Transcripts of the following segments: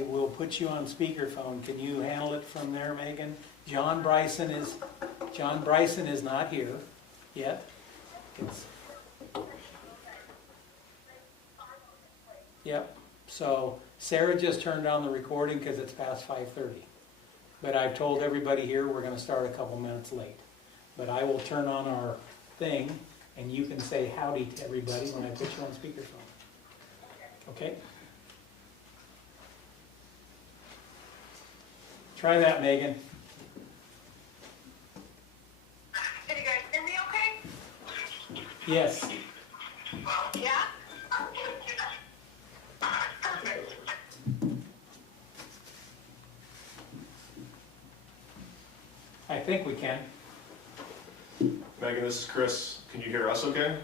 I will put you on speakerphone. Can you handle it from there, Megan? John Bryson is not here yet. Yep, so Sarah just turned on the recording because it's past 5:30. But I've told everybody here we're going to start a couple minutes late. But I will turn on our thing and you can say howdy to everybody when I put you on speakerphone. Okay? Try that, Megan. Can you guys hear me okay? Yes. Yeah? Perfect. I think we can. Megan, this is Chris. Can you hear us okay?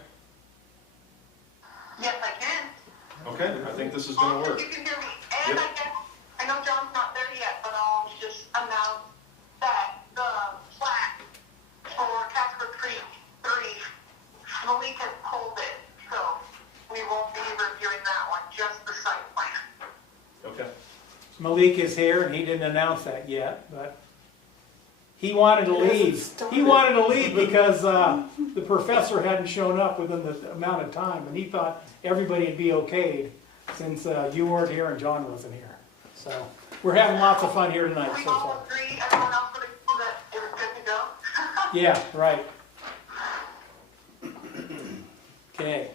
Yes, I can. Okay, I think this is going to work. You can hear me. And Yep. I know John's not there yet, but I'll just announce that the plat for Casper Creek 3, Malik has pulled it, so we won't be reviewing that one, just the site plan. Okay. Malik is here and he didn't announce that yet, but he wanted to leave. He wanted to leave because the professor hadn't shown up within the amount of time and he thought everybody would be okayed since you weren't here and John wasn't here. So we're having lots of fun here tonight We so all far. agree, everyone else would agree that it was good to go? Yeah, right. Okay.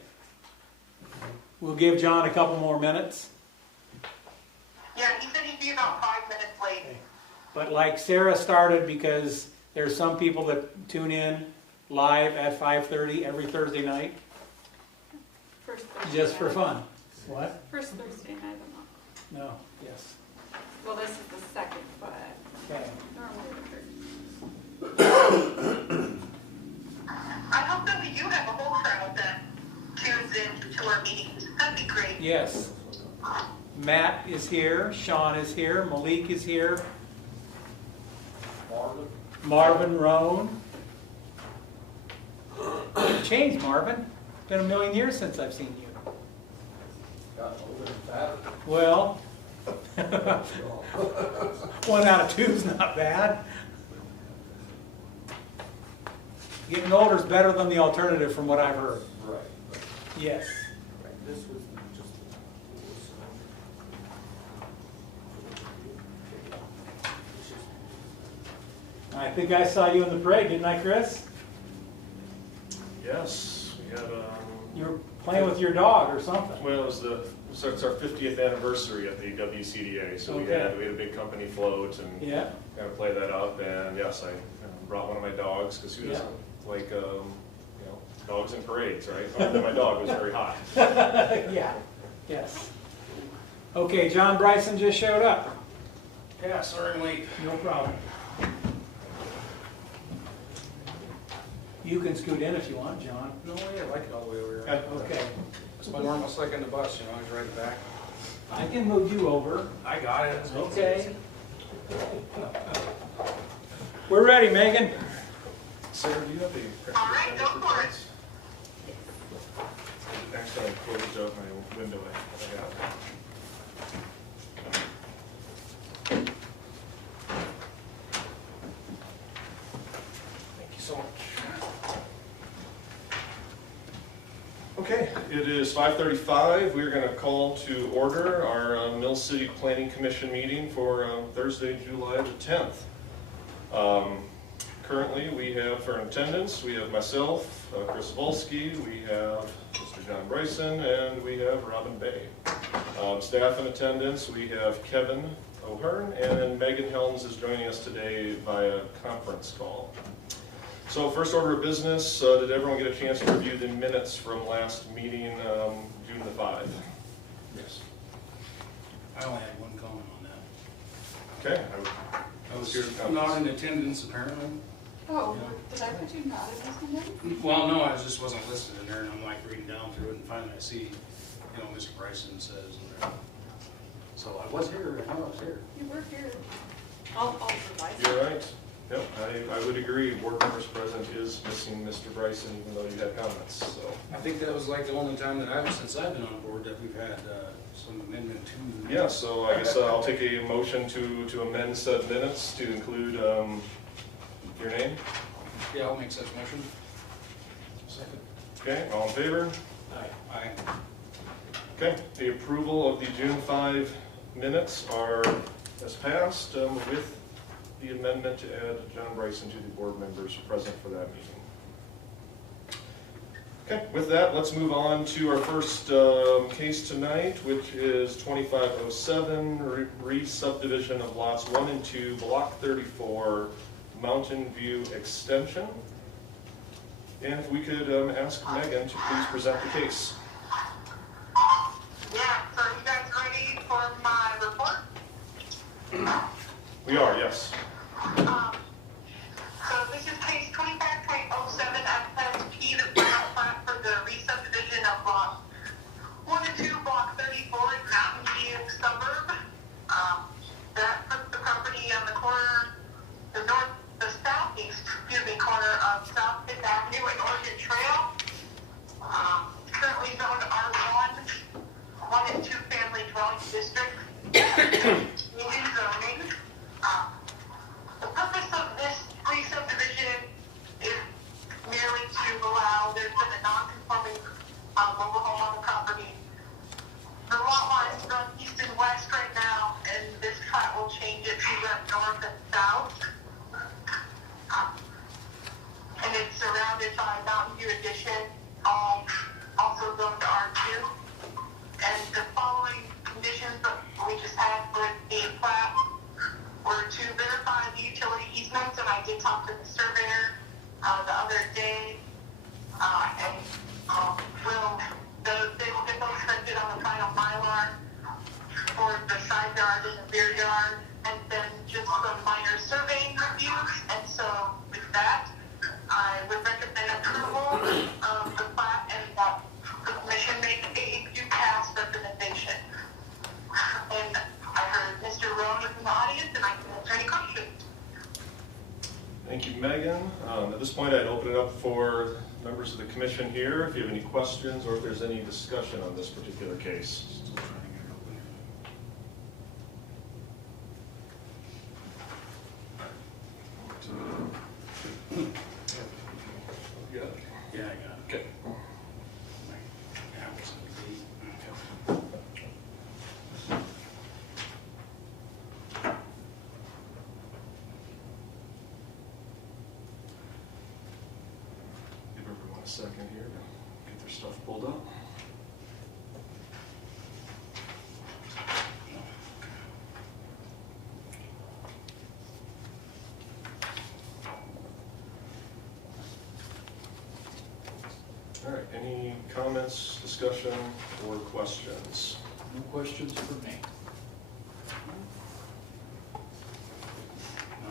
We'll give John a couple more minutes. Yeah, he said he'd be about 5 minutes late. But like Sarah started, because there's some people that tune in live at 5:30 every Thursday night, First Thursday just for night. fun. What? First Thursday night of the month. No, yes. Well, this is the second, but Okay. normally the first. I hope that we do have a whole crowd that tunes in to our meetings. That'd be great. Yes. Matt is here, Sean is here, Malik is here, Marvin Roan. You've changed, Marvin. It's been a million years since I've seen you. Got a little bit fatter. Well, 1 out of 2 is not bad. Getting older is better than the alternative from what I've heard. Right. Yes. Right. This was just. I think I saw you in the parade, didn't I, Chris? Yes, we had, You were playing with your dog or something. well, so it's our 50th anniversary at the WCDA, so we had a big company float and Yeah. kind of play that up, and yes, I brought one of my dogs, because who doesn't like, dogs in parades, right? Other than my dog, it was very hot. Yeah. Yes. Okay, John Bryson just showed up. Yeah, sorry I'm late. No problem. You can scoot in if you want, John. No way, I like it all the way over here. Okay. It's almost like on the bus, you know, he's right back. I can move you over. I got it. Okay. We're ready, Megan. Sarah, do you have the? All right, go for it. Actually, I closed out my window. I got it. Thank you so much. Okay, it is 5:35. We're going to call to order our Mill City Planning Commission meeting for Thursday, July the 10th. Currently, we have for attendance, we have myself, Chris Volsky, we have Mr. John Bryson, and we have Robin Bay. Staff in attendance, we have Kevin O'Hearn, and then Megan Helms is joining us today via conference call. So first order of business, did everyone get a chance to review the minutes from last meeting, June the 5th? Yes. I only had one comment on that. Okay. I was here, not in attendance apparently. Oh, did I put you not in this one? Well, no, I just wasn't listed in there, and I'm like reading down through it, and finally I see, Mr. Bryson says in there. So I was here, I know I was here. You were here. I'll provide. You're right. Yep, I would agree, board members present is missing Mr. Bryson, even though you had comments, so. I think that was like the only time that since I've been on board, that we've had some amendment to. Yeah, so I guess I'll take a motion to amend said minutes to include your name. Yeah, I'll make such motion. Second. Okay, all in favor? Aye. Okay, the approval of the June 5 minutes are as passed with the amendment to add John Bryson to the board members present for that meeting. Okay, with that, let's move on to our first case tonight, which is 2507, re-subdivision of lots 1 and 2, block 34, Mountain View Extension. And if we could ask Megan to please present the case. Yeah, so are you guys ready for my report? We are, yes. So this is case 25.07 FSP, the final plat for the re-subdivision of lots 1 and 2, block 34 in Mountain View suburb. That puts the property on the corner, the southeast, corner of South Fifth Avenue and Oregon Trail. It's currently zoned R1, 1 and 2 family dwelling district. New zoning. The purpose of this re-subdivision is merely to allow, there's been a non-conforming mobile home on the property. The lot lines run east and west right now, and this plat will change it to run north and south. And it's surrounded by Mountain View Addition, also zoned to R2. And the following conditions that we just had for the plat were to verify the utility easements, and I did talk to the surveyor the other day, and they will get those printed on the final Mylar for the side yard and the rear yard, and then just some minor surveying reviews. And so with that, I would recommend approval of the plat and that the commission make a do pass recommendation. And I heard Mr. Roan is in the audience, and I can answer any questions. Thank you, Megan. At this point, I'd open it up for members of the commission here, if you have any questions or if there's any discussion on this particular case. Still trying to get it open. Yeah. Yeah, I got it. Okay. My apples in the gate. Give everyone a second here to get their stuff pulled up. All right, any comments, discussion, or questions? No questions for me. No,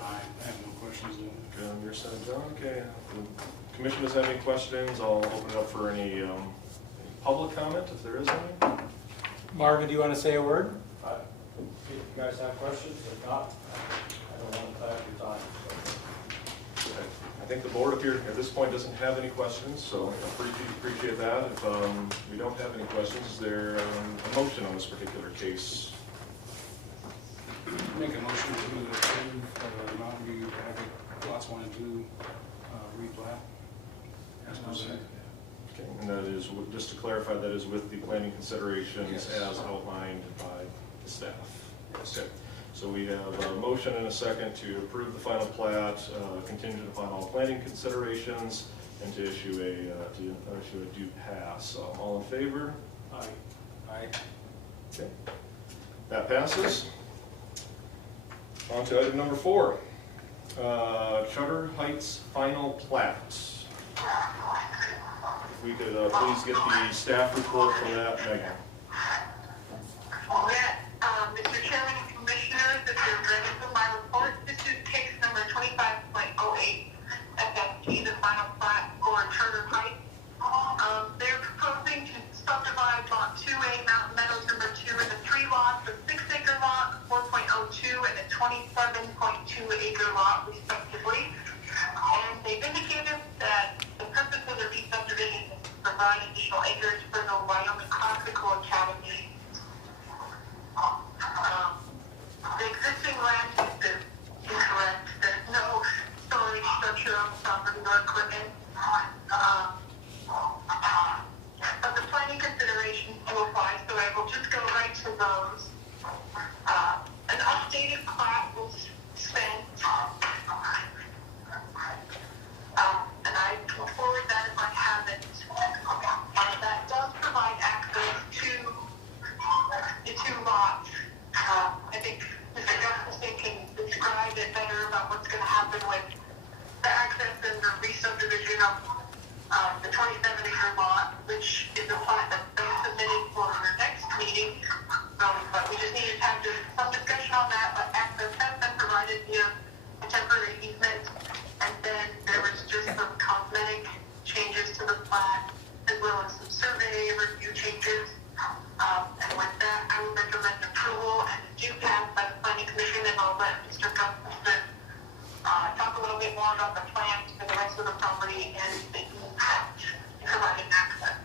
I have no questions. Good on your side, John? Okay. If the commission does have any questions, I'll open it up for any public comment, if there is any. Marvin, do you want to say a word? If you guys have questions, if not, I don't want to pass your time. Okay. I think the board up here at this point doesn't have any questions, so I appreciate that. If we don't have any questions, is there a motion on this particular case? Make a motion to approve Mountain View lots 1 and 2 replat. As presented. Okay, and that is, just to clarify, that is with the planning considerations Yes. as outlined by the staff. Okay. So we have a motion and a second to approve the final plat, contingent upon all planning considerations, and to issue a due pass. All in favor? Aye. Aye. Okay. That passes. On to item number 4. Charter Heights final plat. If we could please get the staff report for that, Megan. Yes, Mr. Chairman and Commissioners, if you're ready for my report, this is case number 25.08, FFP, the final plat for Charter Heights. They're proposing to subdivide lot 2A, Mountain Meadows number 2, into 3 lots, a 6-acre lot, 4.02, and a 27.2-acre lot, respectively. Wyoming Classical Academy. The existing land use is incorrect. There's no storage structure on the property or equipment. But the planning considerations do apply, so I will just go right to those. An updated plat was sent, and I can forward that if I have it. That does provide access to the two lots. I think Mr. Jefferson can describe it better about what's going to happen with the access and the re-subdivision of the 27-acre lot, which is a plat that's been submitted for our next meeting. But we just needed to have some discussion on that, but access has been provided via a temporary easement. And then there was just some cosmetic changes to the plat, as well as some survey review changes. And with that, I would recommend approval and do pass by the planning commission, and I'll let Mr. Gustafson talk a little bit more about the plans for the rest of the property and the providing access.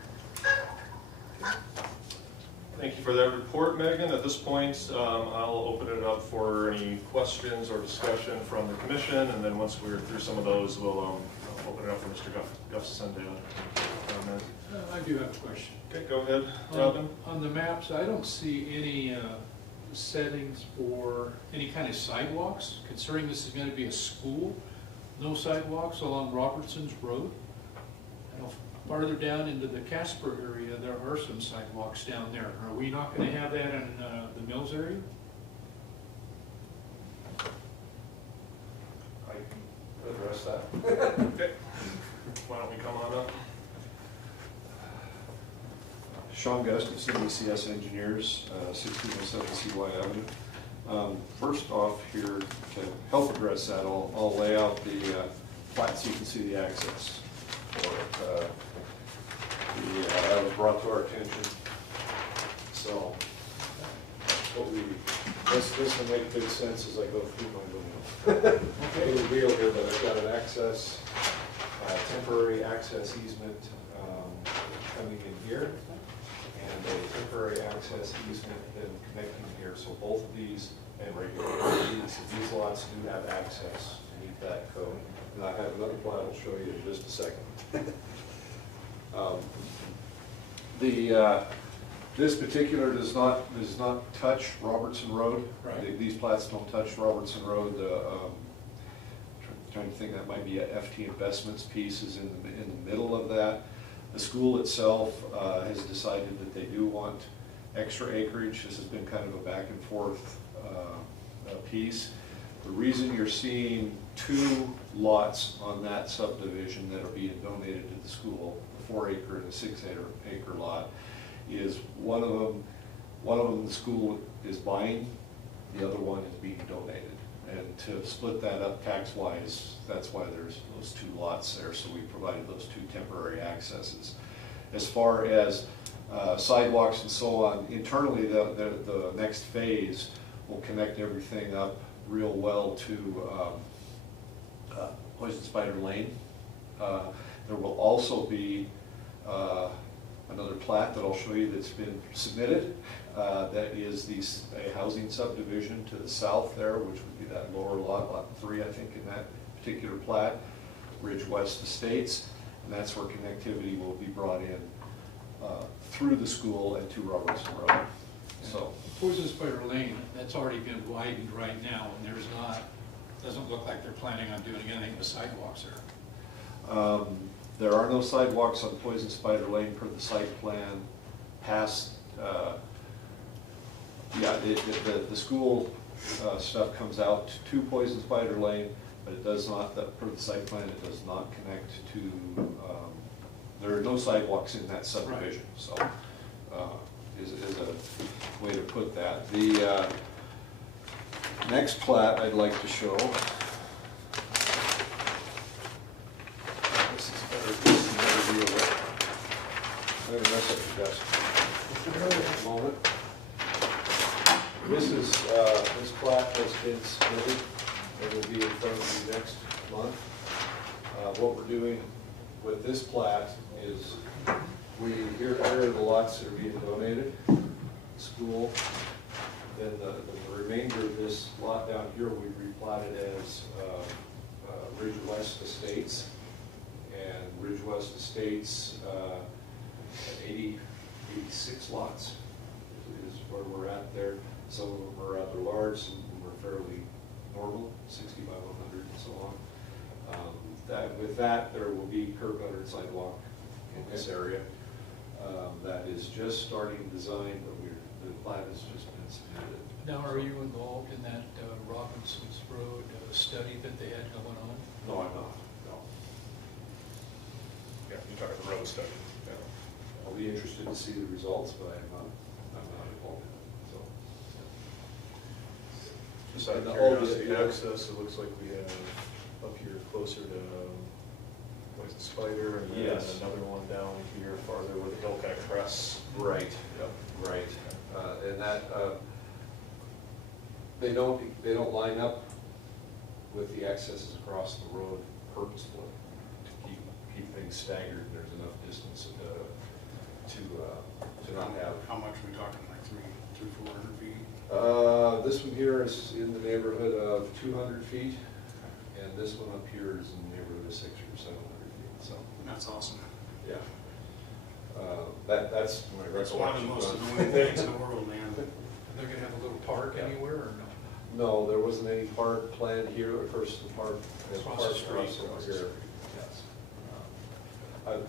Thank you for that report, Megan. At this point, I'll open it up for any questions or discussion from the commission, and then once we're through some of those, we'll open it up for Mr. Gustafson to comment. I do have a question. Okay, go ahead, Robin. On the maps, I don't see any settings for any kind of sidewalks, considering this is going to be a school. No sidewalks along Robertson's Road. I know farther down into the Casper area, there are some sidewalks down there. Are we not going to have that in the Mills area? I can address that. Okay. Why don't we come on up? Sean Gustafson, ECS Engineers, 1607 CY Avenue. First off here, to help address that, I'll lay out the plat so you can see the access for it. That was brought to our attention. So, this will make good sense as I go through my little reveal here that I've got an access, temporary access easement coming in here, and a temporary access easement then connecting here. So both of these and regular these lots do have access to meet that code. And I have another plat I'll show you in just a second. This particular does not touch Robertson Road. Right. These plats don't touch Robertson Road. Trying to think, that might be a FT Investments piece is in the middle of that. The school itself has decided that they do want extra acreage. This has been kind of a back and forth piece. The reason you're seeing two lots on that subdivision that are being donated to the school, a 4-acre and a 6-acre lot, is one of them the school is buying, the other one is being donated. And to split that up tax-wise, that's why there's those two lots there, so we provided those two temporary accesses. As far as sidewalks and so on, internally the next phase will connect everything up real well to Poison Spider Lane. There will also be another plat that I'll show you that's been submitted. That is a housing subdivision to the south there, which would be that lower lot, lot 3, I think, in that particular plat, Ridge West Estates, and that's where connectivity will be brought in through the school and to Robertson Road. So, Poison Spider Lane, that's already been widened right now, and doesn't look like they're planning on doing anything with sidewalks there. there are no sidewalks on Poison Spider Lane per the site plan past, the school stuff comes out to Poison Spider Lane, but it does not, per the site plan, it does not connect to, there are no sidewalks in that subdivision, so, is a way to put that. The next plat I'd like to show, this is better deal with. I'm gonna mess up the desk. A moment. This is, this plat has been submitted, it will be in front of you next month. What we're doing with this plat is here are the lots that are being donated, school. Then the remainder of this lot down here, we replatted as Ridge West Estates. And Ridge West Estates, 86 lots is where we're at there. Some of them are rather large, some of them are fairly normal, 60 by 100 and so on. With that, there will be curb gutter and sidewalk in this area. That is just starting design, but the plat has just been submitted. Now, are you involved in that Robinson's Road study that they had going on? No, I'm not, no. Yeah, you're talking the road study. Yeah. I'll be interested to see the results, but I'm not involved in it, so. Just out of And all the- curiosity, access, it looks like we have up here closer to, what is it, Spider? And then Yes. another one down here farther where the hill kind of crests. Right, yep, right. And that, they don't line up with the accesses across the road purposefully to keep things staggered. There's enough distance to not have. How much are we talking, like 400 feet? This one here is in the neighborhood of 200 feet, and this one up here is in the neighborhood of 600 or 700 feet, so, That's awesome. yeah. That's my That's one of the recollection. most annoying things in the world, man. They're gonna have a little park anywhere or no? No, there wasn't any park planned here. Of course, the park, the Across park the street. over here. Yes.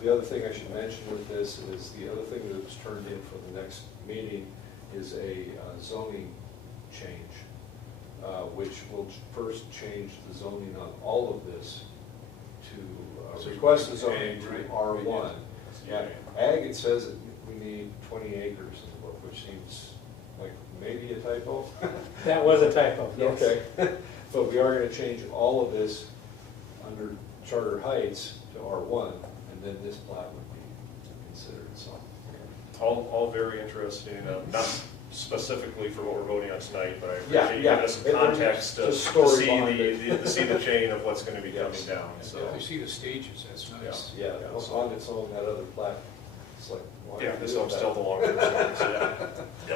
The other thing I should mention with this is the other thing that was turned in for the next meeting is a zoning change, which will first change the zoning on all of this to request the zoning to R1. Yeah, ag, it says that we need 20 acres in the book, which seems like maybe a typo. That was a typo, yes. Okay, but we are gonna change all of this under Charter Heights to R1, and then this plat would be considered, so. All very interesting, not specifically for what we're voting on tonight, but I Yeah, appreciate you yeah. giving us some context to Just story see behind it. to see the chain of what's gonna be coming Yes. down, so. I see the stages, that's nice. Yeah, on its own, that other plat, it's like. why Yeah, do this that? one's still the longer story, so yeah.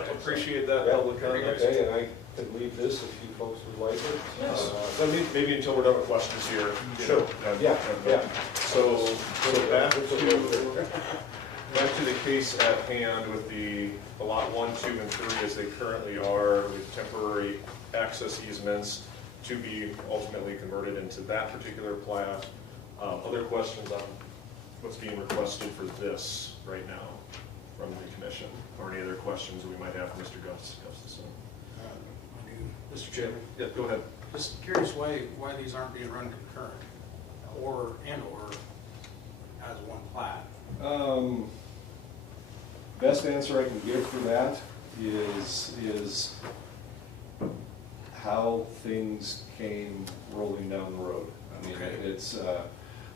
Yep, appreciate that Yeah, public comment. okay, and I could leave this if you folks would like it. Yes. Maybe until we're done with questions here. you Sure. know, Yeah, yeah. So back to the case at hand with the lot 1, 2, and 3 as they currently are with temporary access easements to be ultimately converted into that particular plat. Other questions on what's being requested for this right now from the commission? Or any other questions we might have for Mr. Gustafson? Mr. Chairman, Yeah, go ahead. just curious why these aren't being run concurrent, or as one plat? Best answer I can give for that is how things came rolling down the road. I mean, Okay. it's,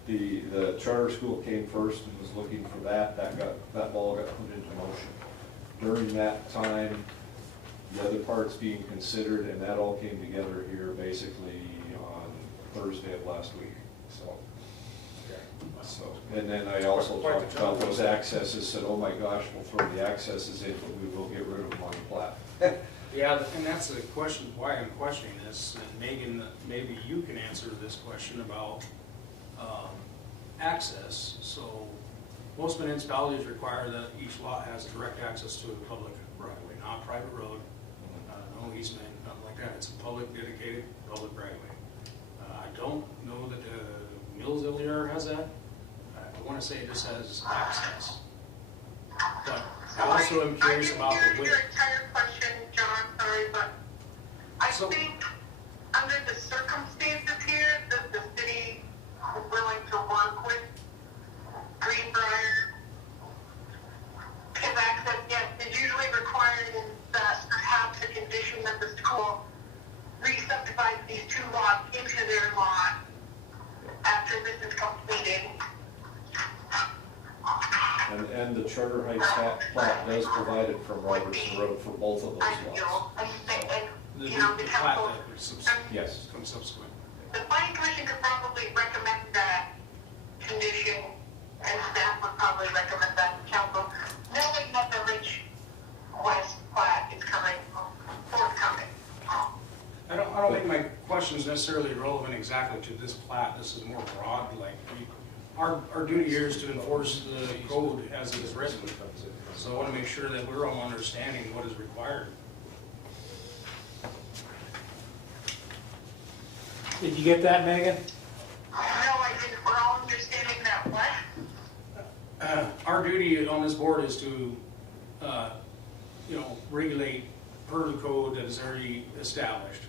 the charter school came first and was looking for that ball got put into motion. During that time, the other parts being considered, and that all came together here basically on Thursday of last week, so. And then I also Quite the talked about jump. those accesses, said, oh my gosh, we'll throw the accesses in, but we will get rid of them on the plat. Yeah, and that's the question, why I'm questioning this, and Megan, maybe you can answer this question about access. So most municipalities require that each lot has direct access to a public right of way, not a private road, no easement, nothing like that. It's a public dedicated public right of way. I don't know that Mills LER has that. I want to say it just has access. But I also am curious about I the didn't hear your width. entire question, John, sorry, but I So- think under the circumstances here, that the city is willing to work with Greenbrier. Because access, yes, is usually required in that perhaps a condition that the school re-subdivides these two lots into their lot after this is completed. And the Charter Heights plat does provide it from Robertson Road for both of those lots. Ideal, and, The you know, the plat council. that was Yes. comes subsequent. The planning commission could probably recommend that condition and staff would probably recommend that to council, knowing that the Ridge West plat is forthcoming. I don't think my question is necessarily relevant exactly to this plat. This is more broad, like, our duty here is to enforce the code as it is written. So I want to make sure that we're all understanding what is required. Did you get that, Megan? No, I didn't, we're all understanding that what? Our duty on this board is to, regulate per the code that is already established.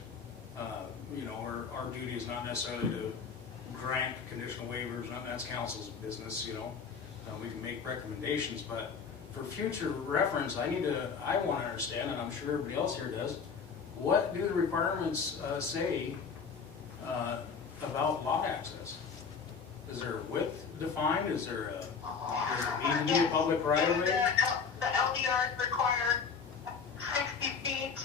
Our duty is not necessarily to grant conditional waivers, that's council's business, we can make recommendations, but for future reference, I want to understand, and I'm sure everybody else here does, what do the requirements say about lot access? Is there a width defined? Does it need to be a public right of way? The LDRs require 60 feet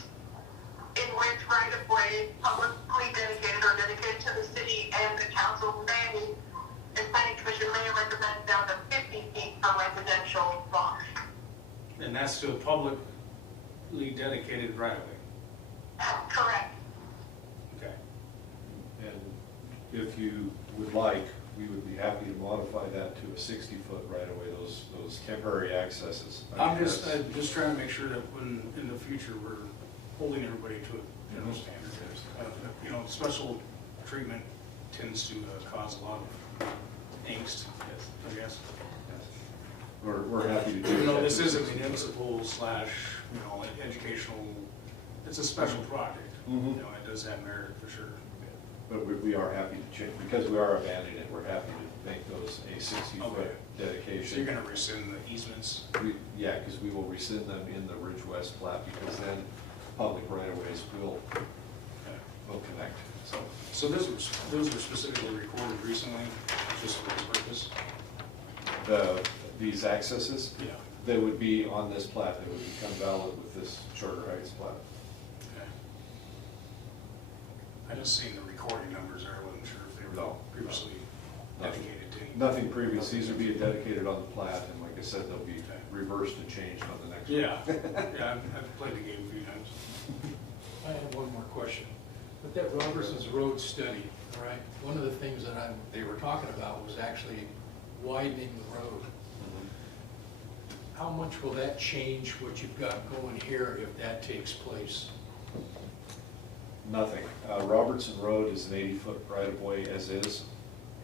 in which right of way publicly dedicated or dedicated to the city, and the council may, and planning commission may recommend down to 50 feet for residential lots. And that's to a publicly dedicated right of way? Correct. Okay. And if you would like, we would be happy to modify that to a 60-foot right-of-way, those temporary accesses. I'm just trying to make sure that when, in the future, we're holding everybody to a general standard. Special treatment tends to cause a lot of angst, I guess. We're happy to do Even though that. this is a municipal / educational, it's a special project. Mhm. It does have merit for sure. But we are happy to change, because we are abandoning it, we're happy to make those a 60-foot Okay. dedication. So you're gonna rescind the easements? Yeah, because we will rescind them in the Ridge West plat, because then public right-of-ways will connect, so. So those were specifically recorded recently, just for this purpose? These accesses, Yeah. they would be on this plat, they would become valid with this Charter Heights plat. Okay. I just seen the recording numbers there, I wasn't sure if they were No. previously Nothing. dedicated to any. Nothing previous, these would be dedicated on the plat, and like I said, they'll be reversed and changed on the next one. Yeah, I've played the game a few times. I have one more question. With that Robertson's Road study, all right, one of the things that they were talking about was actually widening the road. How much will that change what you've got going here if that takes place? Nothing. Robertson Road is an 80-foot right-of-way as is,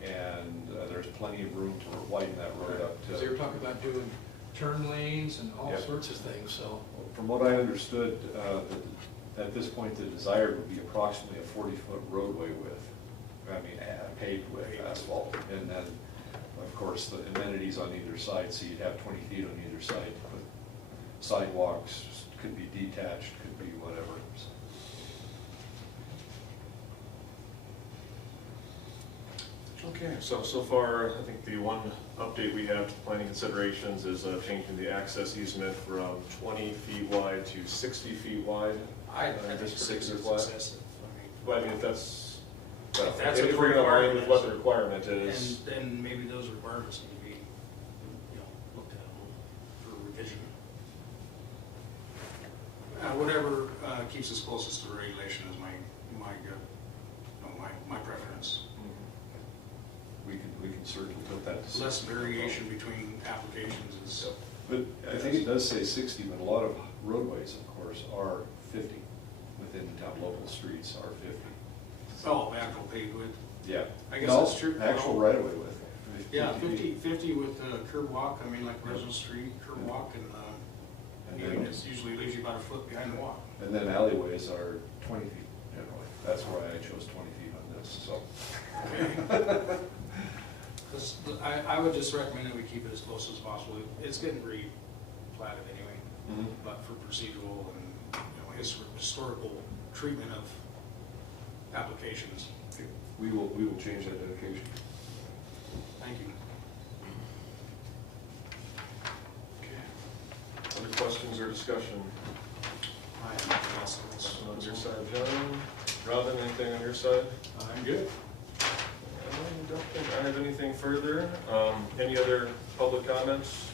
and there's plenty of room to widen that road up Because they were to. talking about doing turn lanes and all Yep. sorts of things, so. From what I understood, at this point, the desired would be approximately a 40-foot roadway width. Paved with asphalt, and then, of course, the amenities on either side, so you'd have 20 feet on either side. But sidewalks could be detached, could be whatever. Okay, so far, I think the one update we have to planning considerations is changing the access easement from 20 feet wide to 60 feet wide. I Just think 60 60 is flat. excessive. Well, if that's, If that's if a we're gonna line with requirement. what the requirement is. And then maybe those requirements need to be, looked at for revision. Whatever keeps us closest to regulation is my preference. We can certainly put that to. Less variation between applications is. But I think it does say 60, but a lot of roadways, of course, are 50. Within the town, local streets are 50. Oh, actual paved width. Yeah. I guess No, that's true. Actual right-of-way width. Yeah, feet. 50 with curb walk, like Resident Street, curb walk, and And then- it's usually leaves you about a foot behind the walk. And then alleyways are 20 feet generally. That's why I chose 20 feet on this, so. I would just recommend that we keep it as close as possible. It's getting re-platted anyway, but for procedural and, historical treatment of applications. We will change that dedication. Thank you. Okay. Other questions or discussion? I have nothing else. Nothing on your side, John? Robin, anything on your side? I'm good. don't think I have anything further. Any other public comments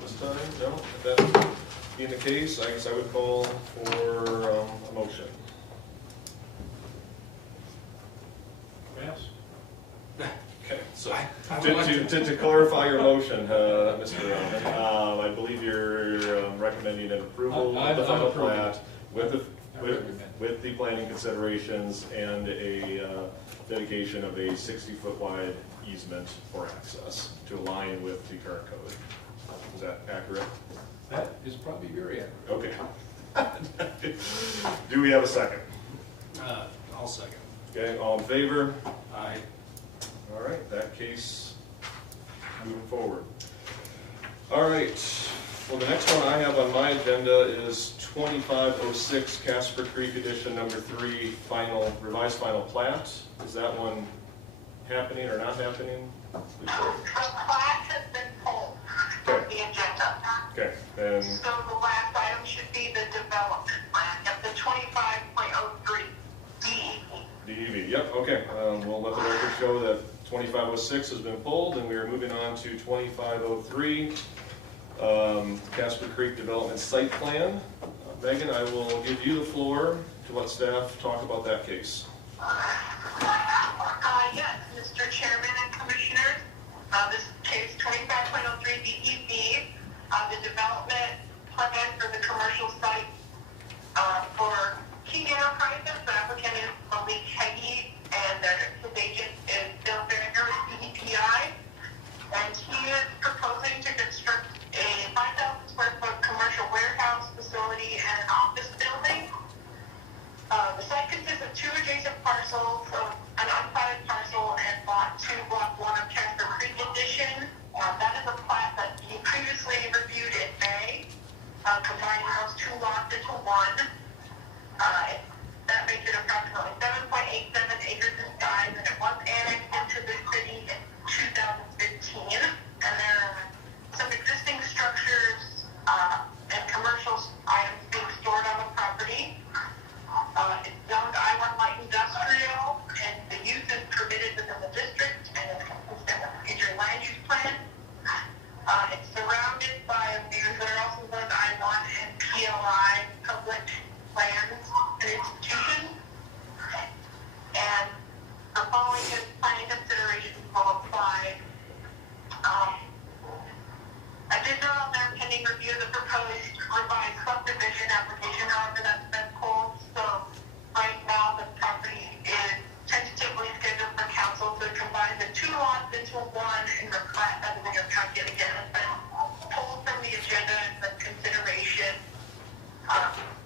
this time? No? If that being the case, I guess I would call for a motion. Yes? Okay, so I would like to clarify your motion, Mr. Roman, I believe you're recommending an approval of the I'm final approving. plat with the, I with, recommend. with the planning considerations and a dedication of a 60-foot wide easement for access to align with the current code. Is that accurate? That is probably very accurate. Okay. Do we have a second? I'll second. Okay, all in favor? Aye. All right, that case, moving forward. All right, well, the next one I have on my agenda is 2506 Casper Creek Edition number 3, revised final plat. Is that one happening or not happening? The plat has been pulled from the agenda. Okay, then, So the last item should be the development plan of the 25.03 DEP. DEV, yep, okay. We'll let the record show that 2506 has been pulled, and we are moving on to 2503, Casper Creek Development Site Plan. Megan, I will give you the floor to let staff talk about that case. Yes, Mr. Chairman and Commissioners, this case 25.03 DEP, the development plan for the commercial site for King Enterprises. The applicant is Malik Heggie, and his agent is Bill Berger with DEPI. And he is proposing to construct a 5,000 square foot commercial warehouse facility and an office building. The site consists of 2 adjacent parcels, an unplatted parcel and lot 2, block 1 of Casper Creek Edition. That is a plat that you previously reviewed in May, combining those 2 lots into one. That makes it approximately 7.87 acres in size, and it was annexed into the city in 2015. And there are some existing structures and commercial items being stored on the property. It's zoned I-1 light industrial, and the use is permitted within the district and is consistent with the future land use plan. It's surrounded by areas that are also zoned I-1 and PLI public lands and institutions. And the following planning considerations will apply. I did note on their pending review the proposed revised subdivision application, however, that's been pulled. So right now the property is tentatively scheduled for council to combine the 2 lots into one, and the plat that's in your packet again has been pulled from the agenda and the consideration.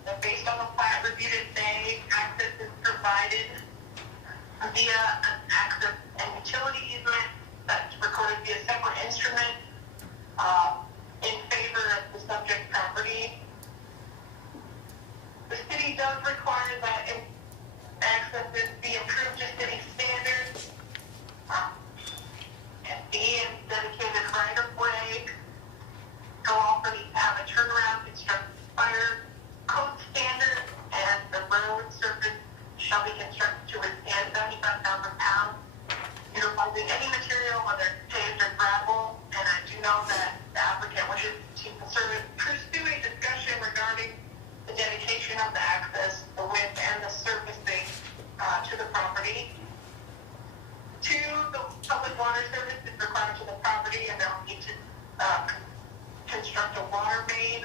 And based on the plat reviewed in May, access is provided via an access and utility easement that's recorded via separate instrument in favor of the subject property. The city does require that accesses be approved to city standards and be in dedicated right-of-way. They'll also need to have a turnaround constructed fire code standard, and the road surface shall be constructed to withstand 75,000 pounds, utilizing any material, whether it's paved or gravel. And I do know that the applicant wishes to pursue a discussion regarding the dedication of the access, the width, and the surfacing to the property. 2, the public water service is required to the property, and they'll need to construct a water main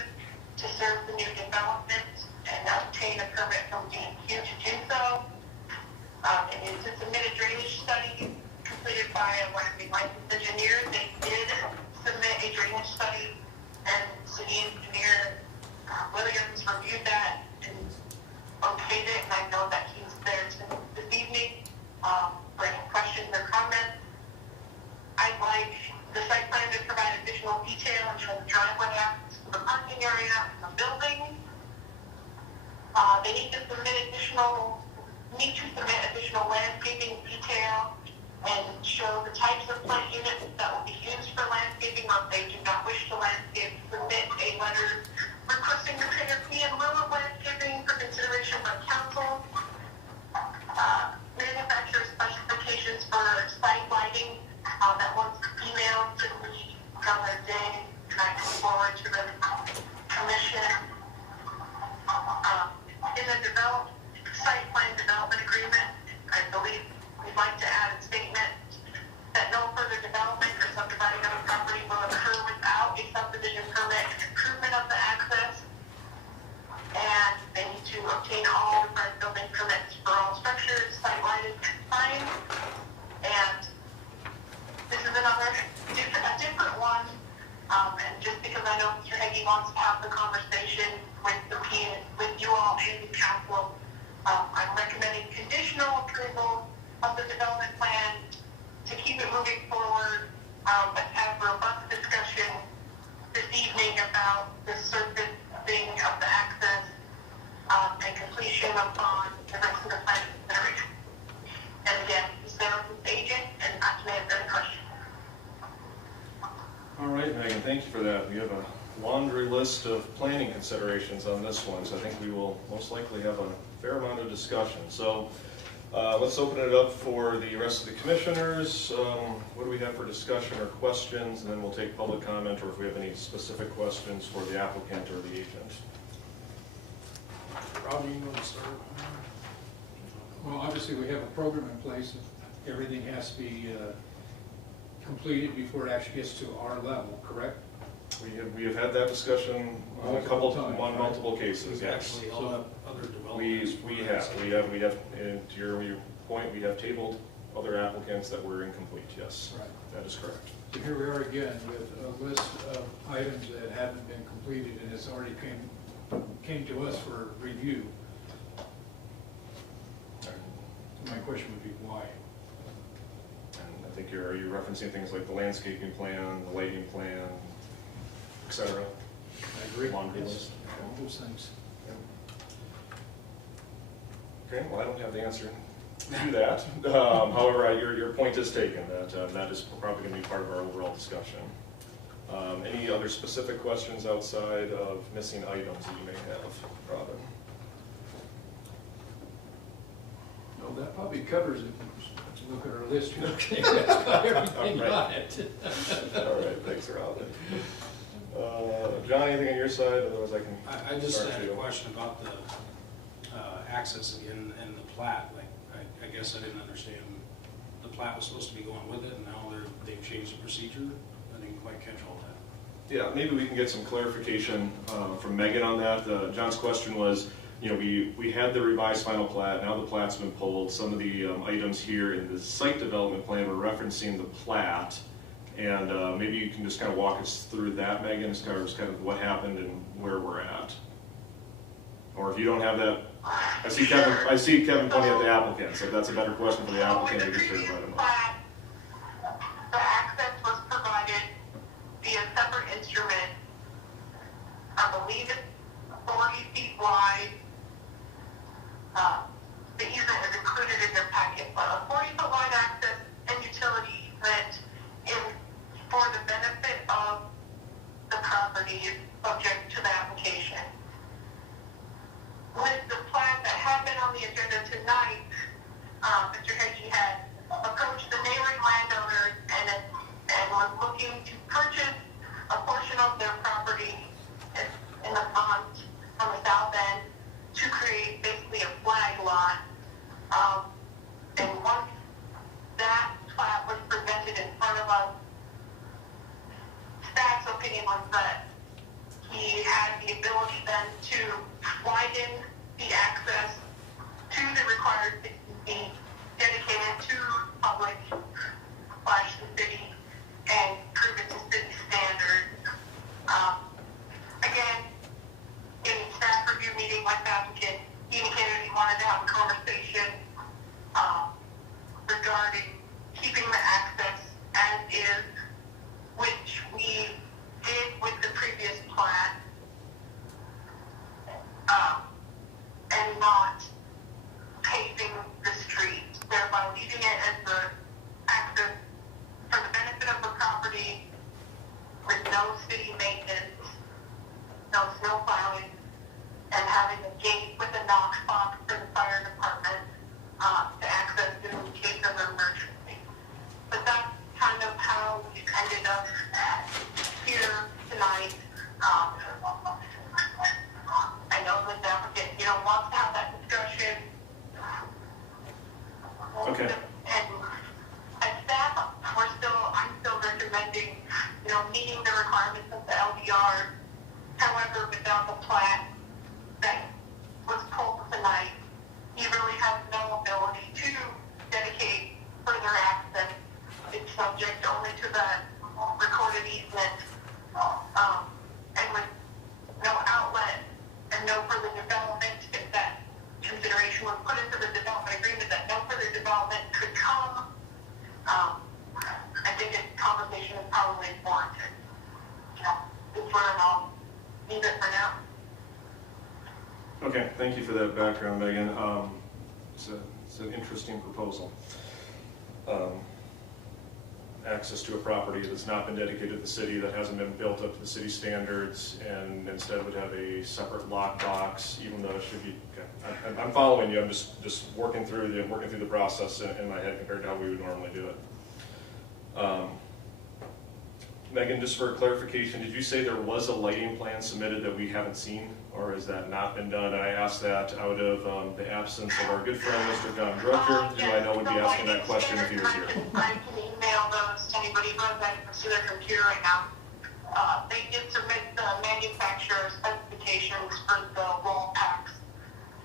to serve the new development and obtain a permit from DEQ to do so. It is to submit a drainage study completed by a Wyoming licensed engineer. They did submit a drainage study, and city engineer Williams reviewed that and okayed it, and I know that he's there this evening for any questions or comments. I'd like the site plan to provide additional detail and show the driveway access to the parking area and the building. They need to submit additional landscaping detail and show the types of plant units that will be used for landscaping, or if they do not wish to landscape, submit a letter requesting repairs fee in lieu of landscaping for consideration by council. Manufacturer specifications for site lighting conversation with you all and the council. I'm recommending conditional approval of the development plan to keep it moving forward, but have robust discussion this evening about the surfacing of the access and completion upon the rest of the plan consideration. And again, Sarah's agent, and I can answer any questions. All right, Megan, thank you for that. We have a laundry list of planning considerations on this one, so I think we will most likely have a fair amount of discussion. So let's open it up for the rest of the commissioners. What do we have for discussion or questions? And then we'll take public comment, or if we have any specific questions for the applicant or the agent. Robbie, you want to start? Well, obviously, we have a program in place. Everything has to be completed before it actually gets to our level, correct? We have had that discussion on a couple, on multiple cases, We've yes. actually held up other developments. We have, and to your point, we have tabled other applicants that were incomplete, yes. Right. That is correct. So here we are again with a list of items that haven't been completed and it's already came to us for review. My question would be why? And I think are you referencing things like the landscaping plan, the lighting plan, et cetera? I agree. Laundry Yes, list. all those things. Okay, well, I don't have the answer to that. However, your point is taken, that is probably going to be part of our overall discussion. Any other specific questions outside of missing items that you may have, Robin? No, that probably covers it. Look at our list here. Okay, that's got everything on it. All right, thanks, Robin. John, anything on your side? Otherwise, I can. I just start had a you. question about the access again and the plat. Like, I guess I didn't understand. The plat was supposed to be going with it, and now they've changed the procedure. I didn't quite catch all that. Yeah, maybe we can get some clarification from Megan on that. John's question was, you know, we had the revised final plat, now the plat's been pulled. Some of the items here in the site development plan were referencing the plat. And maybe you can just kind of walk us through that, Megan, as kind of what happened and where we're at. Or if you don't have that, I see Kevin pointing at the applicant, so if that's a better question for the applicant, we can sort of let him know. The access was provided via separate instrument. I believe it's 40 feet wide. The easement is included in your packet, but a 40-foot wide access and utility easement for the benefit of the property is subject to the application. With the plat that had been on the agenda tonight, Mr. Hagee had approached the neighboring landowners and was looking to purchase a portion of their property in the front on the south end to create basically a flag lot. And once that plat was presented in front of us, staff's opinion was that he had the ability then to widen the access to the required 60 feet dedicated to public / the city and prove it to city standards. Again, in staff review meeting with the applicant, he indicated he wanted to have a conversation regarding keeping the access as is, which we did with the previous plat, and not paving the street, thereby leaving it as the access for the benefit of the property with no city maintenance, no snow plowing, and having a gate with a knock box for the fire department to access in case of emergency. But that's kind of how we ended up here tonight. I know that the applicant, wants to have that discussion. Okay. And as staff, I'm still recommending, meeting the requirements of the LDR. However, without the plat that was pulled tonight, he really has no ability to dedicate further access. It's subject only to that recorded easement, and with no outlet Okay, thank you for that background, Megan. It's an interesting proposal. Access to a property that's not been dedicated to the city, that hasn't been built up to the city standards, and instead would have a separate lockbox, even though it should be, okay. I'm following you, I'm just working through the process in my head compared to how we would normally do it. Megan, just for clarification, did you say there was a lighting plan submitted that we haven't seen, or has that not been done? And I asked that out of the absence of our good friend, Mr. John Drucker, who I know would be asking that question if he was here. I can email those to anybody who has access to their computer right now. They did submit the manufacturer specifications for the wall packs.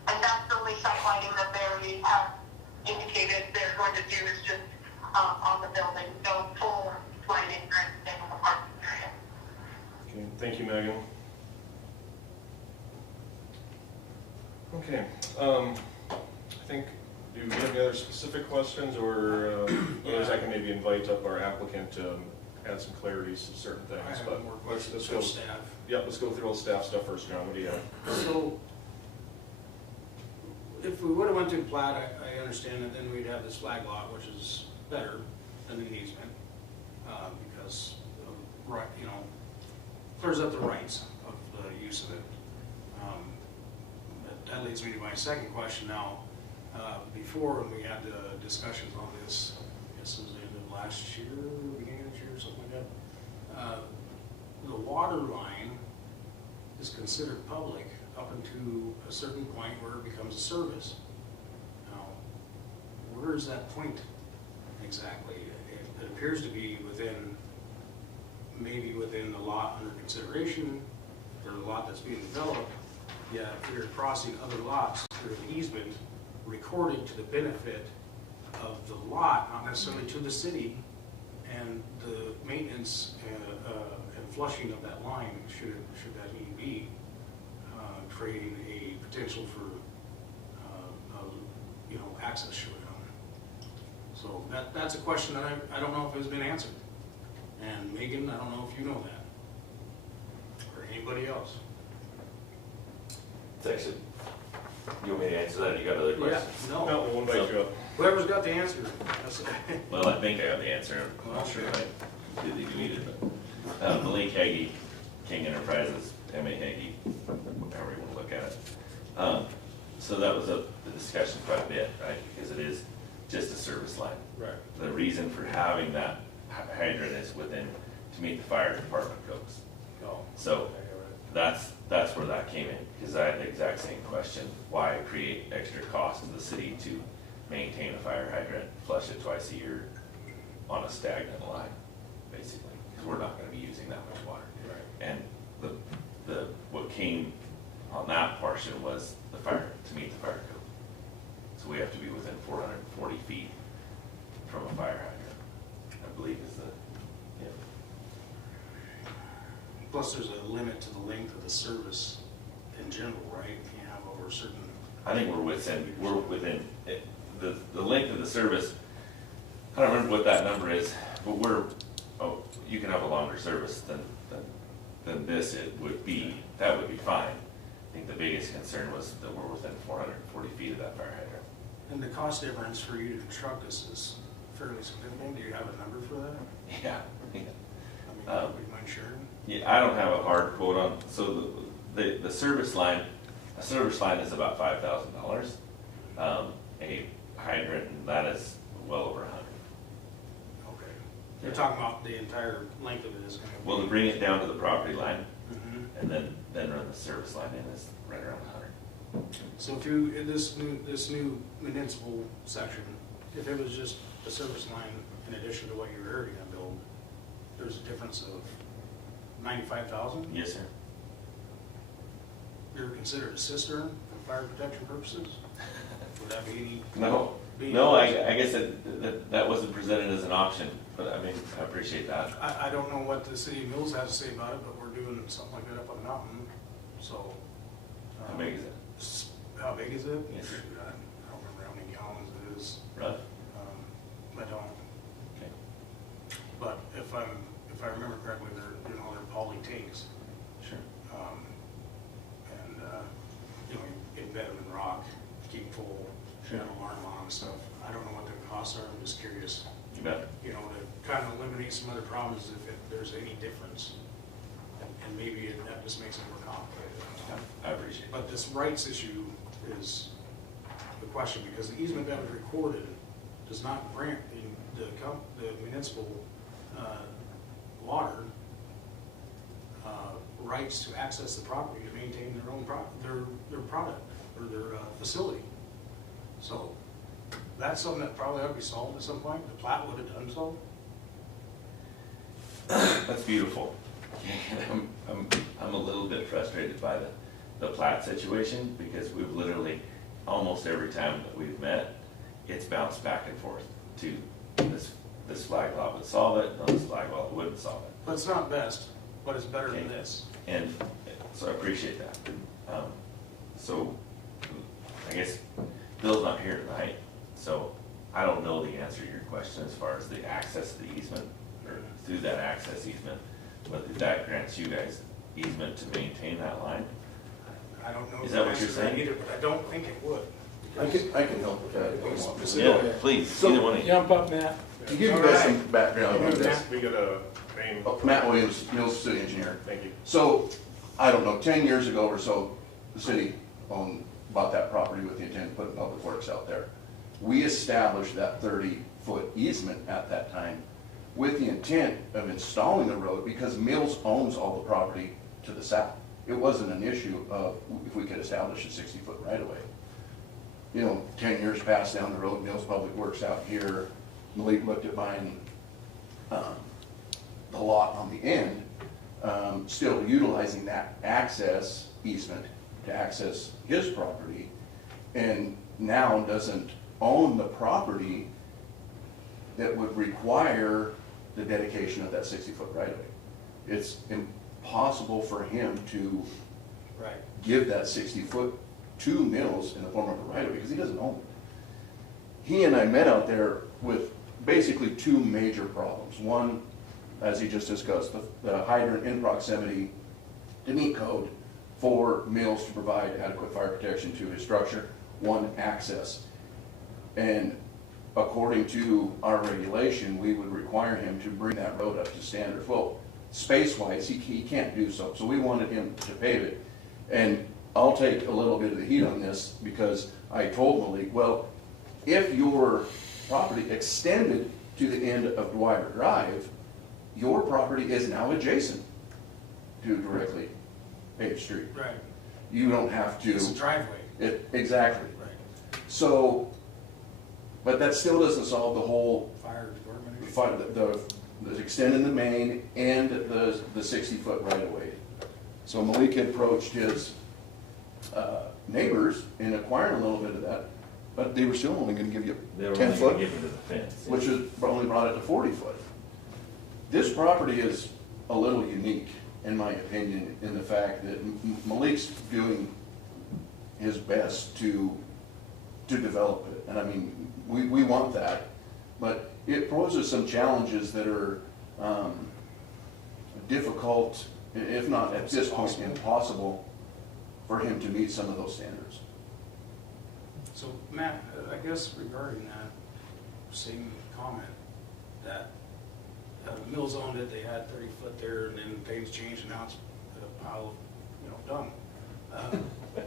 And that's the only site lighting that they have indicated they're going to do is just on the building, no full lighting or anything in the parking area. Okay, thank you, Megan. Okay, I think, do we have any other specific questions, or otherwise I can maybe invite up our applicant to add some clarities to certain I things, have but more let's questions go. for staff. Yeah, let's go through all the staff stuff first, John, what do you have? So, if we would've went to plat, I understand that then we'd have this flag lot, which is better than an easement, because, right, you know, clears up the rights of the use of it. That leads me to my second question now. Before, when we had discussions on this, I guess it was the end of last year, beginning of this year, something like that. The water line is considered public up until a certain point where it becomes a service. Now, where is that point exactly? It appears to be within, maybe within the lot under consideration, or the lot that's being developed. Yeah, if you're crossing other lots through an easement recorded to the benefit of the lot, not necessarily to the city, and the maintenance and flushing of that line, should that need be, creating a potential for, you know, access showdown. So that's a question that I don't know if has been answered. And Megan, I don't know if you know that, or anybody else. It's actually, you want me to answer that? You got other questions? Yeah, No, we'll invite you up. Whoever's got the answer. Well, I think I got the answer. I'm not sure if I completely deleted it, but Malik Hagee, King Enterprises, M.A. Hagee, however you want to look at it. So that was the discussion quite a bit, right? Because it is just a service line. Right. The reason for having that hydrant is within, to meet the fire department codes. No. So that's where that came in, because I had the exact same question. Why create extra cost to the city to maintain a fire hydrant, flush it twice a year on a stagnant line, basically? Because we're not gonna be using that much water. Right. And what came on that portion was the fire, to meet the fire code. So we have to be within 440 feet from a fire hydrant, I believe is the, yeah. Plus, there's a limit to the length of the service in general, right? You can't have over a certain. I think we're within, the length of the service, I don't remember what that number is, but you can have a longer service than this it would be, that would be fine. I think the biggest concern was that we're within 440 feet of that fire hydrant. And the cost difference for you to construct this is fairly significant. Do you have a number for that? Yeah. I mean, would you mind sharing? Yeah, I don't have a hard quote on, so the service line, a service line is about $5,000. A hydrant, and that is well over 100. Okay. You're talking about the entire length of it is going to be. Well, to bring it down to the property line, Mhm. and then run the service line in is right around 100. So if you, in this new municipal section, if it was just a service line in addition to what you're already gonna build, there's a difference of 95,000? Yes, sir. You're considered a cistern for fire protection purposes? Would that be any? No, I guess that wasn't presented as an option, but I mean, I appreciate that. I don't know what the city of Mills has to say about it, but we're doing something like that up on the mountain, so. How big is it? How big is it? Yes, sir. I don't remember how many gallons it is. Right. I don't. Okay. But if I remember correctly, they're poly tanks. Sure. And, you know, should have alarm on and stuff. I don't know what the costs are, I'm just curious, You bet. you know, to kind of eliminate some other problems if there's any difference. And maybe that just makes it more complicated. I appreciate it. But this rights issue is the question, because the easement that was recorded does not grant the municipal water rights to access the property to maintain their own their product or their facility. So that's something that probably ought to be solved at some point. The plat would have done so. That's beautiful. I'm a little bit frustrated by the plat situation, because we've literally, almost every time that we've met, it's bounced back and forth to this flag lot would solve it, no, this flag lot wouldn't solve it. But it's not best, but it's better than this. And so I appreciate that. So I guess Bill's not here tonight, so I don't know the answer to your question as far as the access to the easement, or through that access easement, but if that grants you guys easement to maintain that line. I don't know. Is the that what answer you're to that saying? Either, but I don't think it would. I can help with that if you want. Specific- Yeah, please, So- either one of you. Jump up, Matt. To give you guys some background on this, We got a name. Matt Williams, Mills City Engineer. Thank you. So, I don't know, 10 years ago or so, the city bought that property with the intent to put public works out there. We established that 30-foot easement at that time with the intent of installing the road, because Mills owns all the property to the south. It wasn't an issue of if we could establish a 60-foot right-of-way. You know, 10 years passed down the road, Mills Public Works out here, Malik looked at buying the lot on the end, still utilizing that access easement to access his property, and now doesn't own the property that would require the dedication of that 60-foot right-of-way. It's impossible for him to Right. give that 60-foot to Mills in the form of a right-of-way, because he doesn't own it. He and I met out there with basically two major problems. One, as he just discussed, the hydrant in proximity to meet code for Mills to provide adequate fire protection to his structure. One, access. And according to our regulation, we would require him to bring that road up to standard. Well, space-wise, he can't do so, so we wanted him to pave it. And I'll take a little bit of the heat on this, because I told Malik, well, if your property extended to the end of Dwyer Drive, your property is now adjacent to directly paved street. Right. You don't have to. It's a driveway. Exactly. Right. So, but that still doesn't solve the whole, Fire department. the extending the main and the 60-foot right-of-way. So Malik approached his neighbors in acquiring a little bit of that, but they were still only gonna give you They were 10 only gonna foot, give it to the fence. which is only brought it to 40 foot. This property is a little unique, in my opinion, in the fact that Malik's doing his best to develop it. And I mean, we want that, but it poses some challenges that are difficult, if not at this point impossible, for him to meet some of those standards. So Matt, I guess regarding that, same comment, that Mills owned it, they had 30 foot there, and then things changed, and now it's a pile of, dung.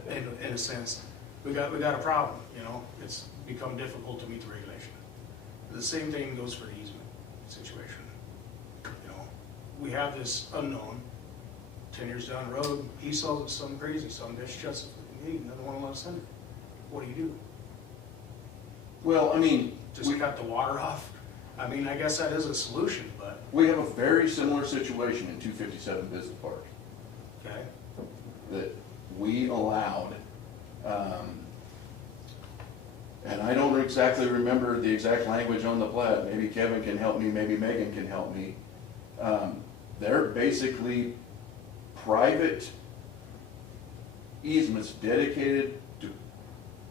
In a sense, we got a problem, it's become difficult to meet the regulation. The same thing goes for the easement situation. We have this unknown, 10 years down the road, he sells it to some crazy, some bitch shuts it, hey, another one will send it. What do? Well, I mean, Just cut the water off? I mean, I guess that is a solution, but, we have a very similar situation in 257 Business Park okay, that we allowed, and I don't exactly remember the exact language on the plat. Maybe Kevin can help me, maybe Megan can help me. They're basically private easements dedicated to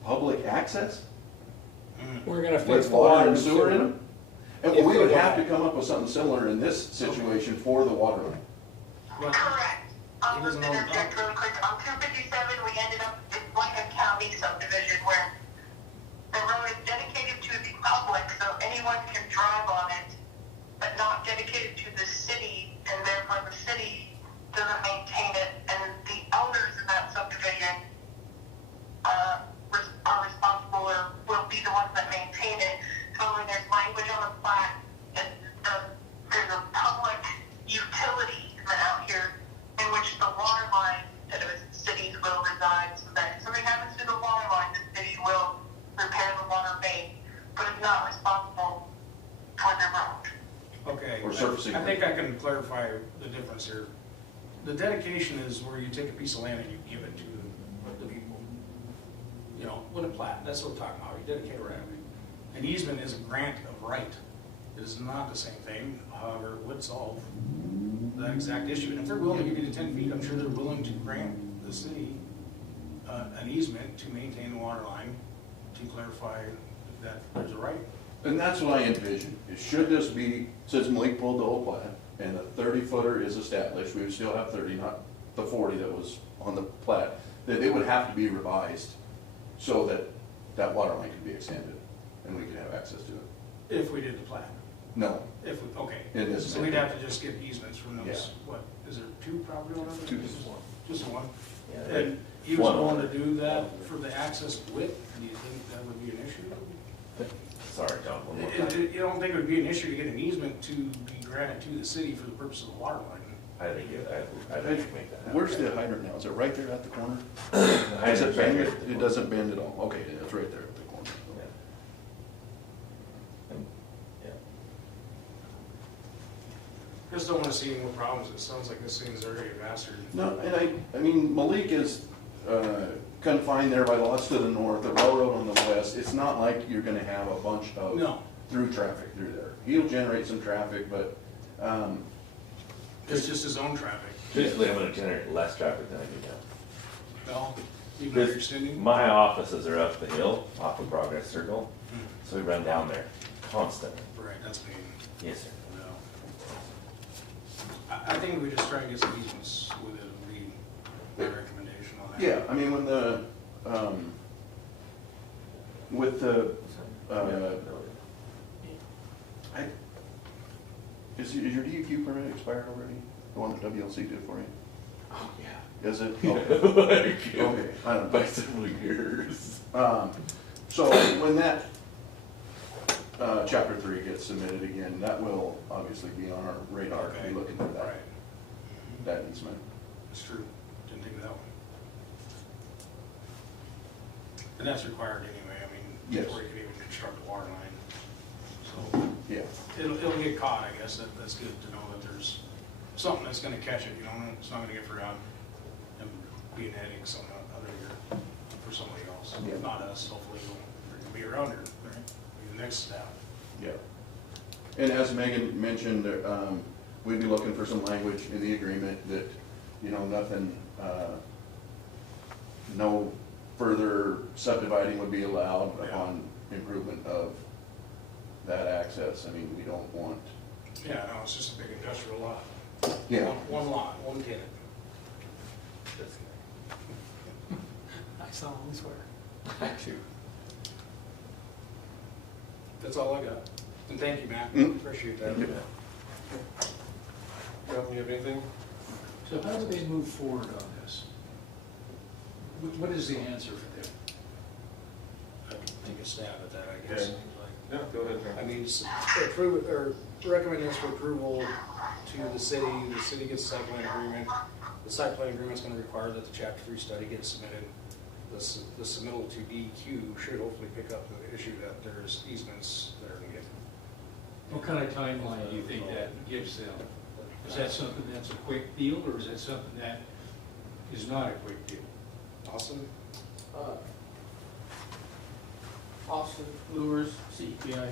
public access We're gonna fix with the water and sewer in them. And If we they would have to want. come up with something similar in this situation for the water line. but, Correct. He doesn't own the Interject really quick. On 257, we ended up, it's like a county subdivision where there resides, so that if something happens to the water line, the city will repair the water main, but is not responsible for the road. Okay. Or surfacing. I think I can clarify the difference here. The dedication is where you take a piece of land and you give it to the people. You know, with a plat, that's what we're talking about, you dedicate a right of way. An easement is a grant of right. It is not the same thing, however, it would solve that exact issue. And if they're willing to give you the 10 feet, I'm sure they're willing to grant the city an easement to maintain the water line, to clarify that there's a right. And that's what I envision, is should this be, since Malik pulled the whole plat, and a 30-footer is established, we would still have 30, not the 40 that was on the plat, that it would have to be revised so that that water line could be extended, and we could have access to it. If we did the plat. No, If we, okay. It is. So we'd have to just get easements from those, Yeah. what, is there 2 property owners? Two. Just one? Yeah. And he was One willing owner. to do that for the access width, do you think that would be an issue? Sorry, John, one more time. You don't think it would be an issue to get an easement to be granted to the city for the purpose of the water line? I think I think you can make that happen. where's the hydrant now? Is it right there at the corner? I Does it think bend? right It doesn't bend at all. Okay, it's right there at the corner. Yeah. And- yeah. Just don't wanna see any more problems, it sounds like this thing's already mastered. No, and I mean, Malik is confined there by lots to the north, the railroad on the west. It's not like you're gonna have a bunch of No. through traffic through there. He'll generate some traffic, but, It's just his own traffic. Truthfully, I'm gonna generate less traffic than I do now. Well, even though you're extending. My offices are up the hill off of Progress Circle, so we run down there constantly. Right, that's pain. Yes, sir. No. I think we just try and get some easements with it, would be my recommendation on that. yeah, I mean, when the, with the, is your DEQ permit expired already? The one that WLC did for you? Oh, yeah. Is it? Okay. Okay, I don't know. By several years. So when that, chapter 3 gets submitted again, that will obviously be on our radar, to be looking for that, Right, that easement. that's true, didn't think of that one. And that's required anyway, I mean, Yes. before you can even construct a water line. So, Yeah, it'll get caught, I guess, that's good to know that there's something that's gonna catch it, you know, and it's not gonna get forgotten and be an headache some other year for somebody else, Yeah. not us, hopefully we'll be around here, right? Be the next step. yeah. And as Megan mentioned, we'd be looking for some language in the agreement that, you know, nothing, no further subdividing would be allowed Yeah. upon improvement of that access. I mean, we don't want, Yeah, no, it's just a big industrial lot. yeah. One lot, one tenant. I solemnly swear. That's all I got. And thank you, Matt, Mm. appreciate that. Yep. Rob, you have anything? So how do they move forward on this? What is the answer for them? I'd take a stab at that, I guess. Okay. Yeah, go ahead, I Aaron. mean, approve it, or recommend this for approval to the city gets a site plan agreement. The site plan agreement's gonna require that the chapter 3 study gets submitted. The submittal to DEQ should hopefully pick up the issue that there's easements that are needed. What kind of timeline do you think that gives them? Is that something that's a quick deal, or is that something that is not a quick deal? Awesome. Austin Lures, CEPI.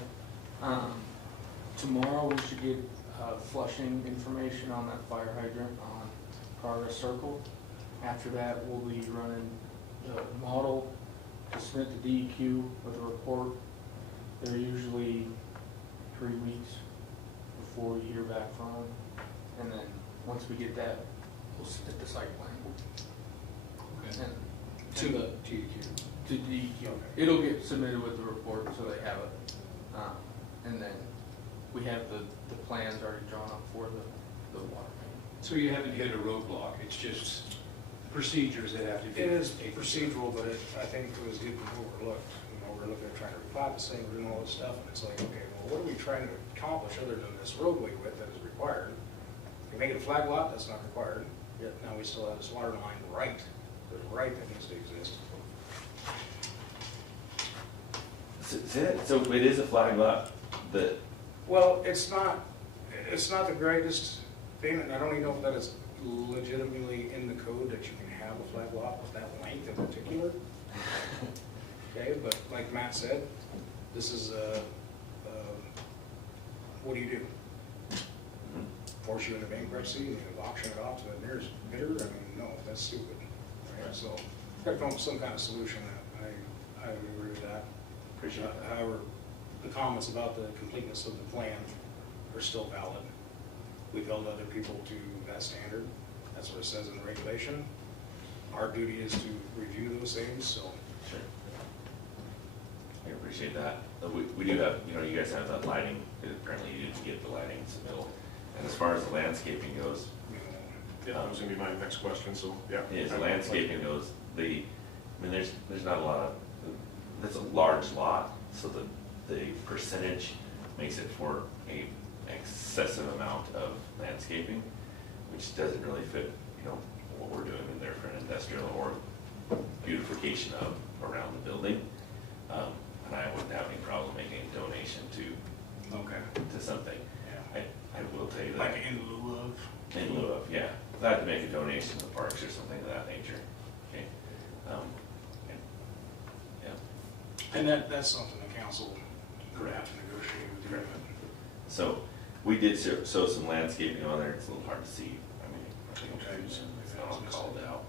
Tomorrow we should get flushing information on that fire hydrant on Progress Circle. After that, we'll be running the model to submit to DEQ with a report. They're usually 3 weeks before we hear back from them. And then, once we get that, we'll submit the site plan. Okay. And To the DEQ. to DEQ. It'll get submitted with the report, so they have it. And then we have the plans already drawn up for the water main. So you haven't hit a roadblock, it's just procedures that have to be. It is procedural, but I think it was getting overlooked. You know, we're looking at trying to replat this thing, we're doing all this stuff, and it's like, okay, well, what are we trying to accomplish other than this roadway width that is required? We make it a flag lot, that's not required, yet now we still have this water line right there's a right that needs to exist. So it is a flag lot that, Well, it's not the greatest thing, and I don't even know if that is legitimately in the code that you can have a flag lot with that length in particular. Okay, but like Matt said, this is what do you do? Force you into bankruptcy and you auction it off to the nearest bidder? I mean, no, that's stupid, right? So, gotta come up with some kind of solution that I would agree with that. appreciate that. However, the comments about the completeness of the plan are still valid. We've held other people to that standard. That's what it says in the regulation. Our duty is to review those things, so. Sure. I appreciate that. We do have, you guys have that lighting, apparently you didn't get the lighting in the middle. And as far as the landscaping goes, Yeah, that was gonna be my next question, so, yeah. as the landscaping goes, there's not a lot of, that's a large lot, so the percentage makes it for a excessive amount of landscaping, which doesn't really fit, what we're doing in there for an industrial or beautification of around the building. And I wouldn't have any problem making a donation to something. Yeah. I will tell you that. Like in lieu of? In lieu of, yeah. If I had to make a donation to parks or something of that nature, okay? Yeah. And that's something the council would have to negotiate with you. Correct. So, we did show some landscaping on there, it's a little hard to see, I think it's not all called out.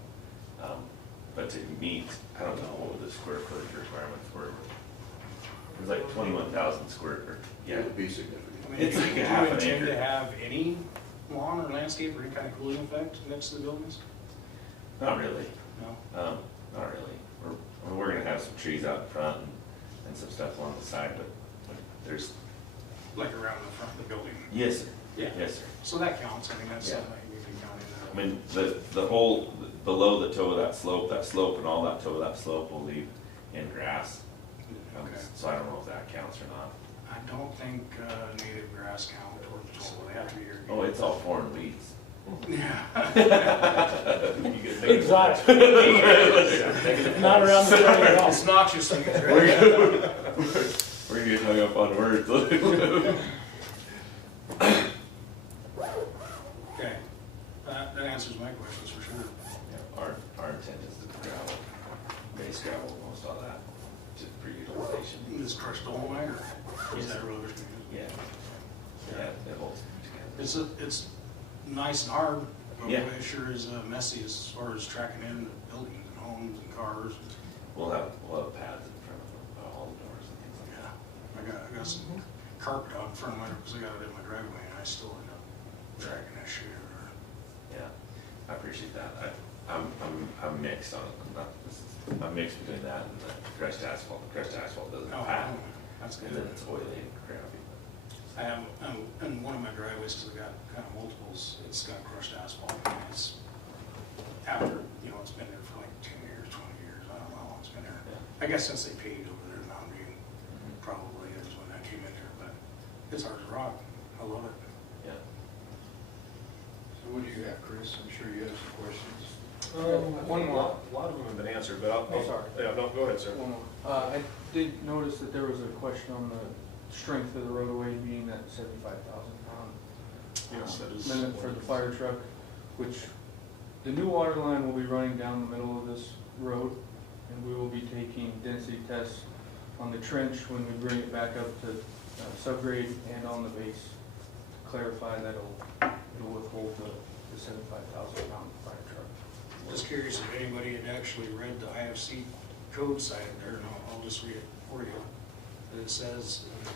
But to meet, I don't know what the square footage requirements were. It was like 21,000 square, It would be significant. I mean, It's like do a you half an intend acre. to have any lawn or landscape or any kind of cooling effect next to the buildings? Not really, No? not really. We're gonna have some trees out in front and some stuff along the side, but there's, Like around the front of the building? yes, sir. Yeah. Yes, sir. So that counts, I mean, that's Yeah. something that you can count in I there. mean, the whole, below the toe of that slope and all that toe of that slope will leave in grass. Okay. So I don't know if that counts or not. I don't think native grass count toward the total, they have to be irrigated. Oh, it's all foreign weeds. Yeah. Exotic. Not around the building at all. It's noxious things, right? We're getting hung up on words. Okay, that answers my questions for sure. Our intent is to gravel, base gravel, most all that, just for utilization. This crushed dolomite, or is that road there's gonna be? Yeah, it holds together. It's nice and hard, but Yeah. it sure is messy as far as tracking in the buildings and homes and cars. We'll have pads in front of all the doors and things like that. I got some carpet out in front of my, because I got it in my driveway, and I still end up tracking that shit. Yeah, I appreciate that. I'm mixed on it. I'm mixed between that and the crushed asphalt. The crushed asphalt doesn't Oh, pad, that's and good. then it's oily and crappy. I have, in one of my driveways, because I got kind of multiples, it's got crushed asphalt, and it's after, it's been there for like 10 years, 20 years, I don't know how long it's been there. Yeah. I guess since they paved over there in Mountain View, probably is when that came in there, but it's hard as rock, I love it. Yeah. So what do you have, Chris? I'm sure you have some questions. One more. A lot of them have been answered, but Oh, sorry. Yeah, no, go ahead, sir. One more. I did notice that there was a question on the strength of the roadway being that 75,000 pound Yes, that is. limit for the fire truck, which the new water line will be running down the middle of this road, and we will be taking density tests on the trench when we bring it back up to subgrade and on the base to clarify that it'll withhold the 75,000 pound fire truck. Just curious if anybody had actually read the IFC code side there, and I'll just read it for you. That it says, I'm